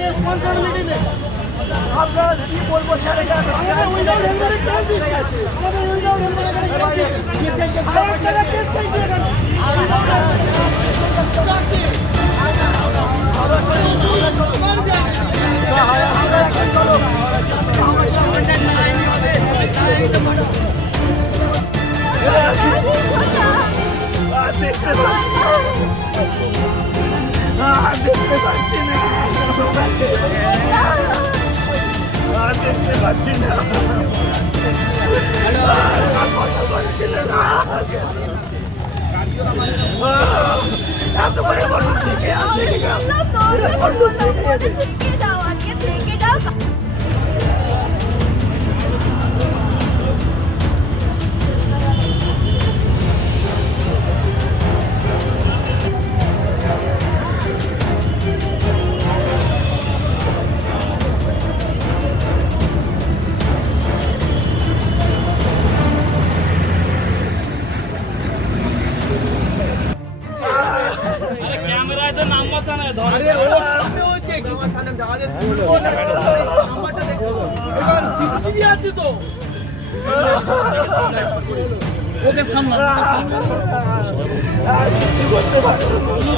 Responsibility নেই। আপনারা কি বলবো দেখতে পাচ্ছি না, দেখতে পাচ্ছি না, কথা বলছিল না। এত করে বলুন থেকে যাও। ক্যামেরায় তো নাম মতো না ধরে হচ্ছে কি সামনে যাওয়া যায় নাম্বারটা দেখো এবার সিসিটিভি আছে তো ওকে সামনে কিছু করতে পারবো না।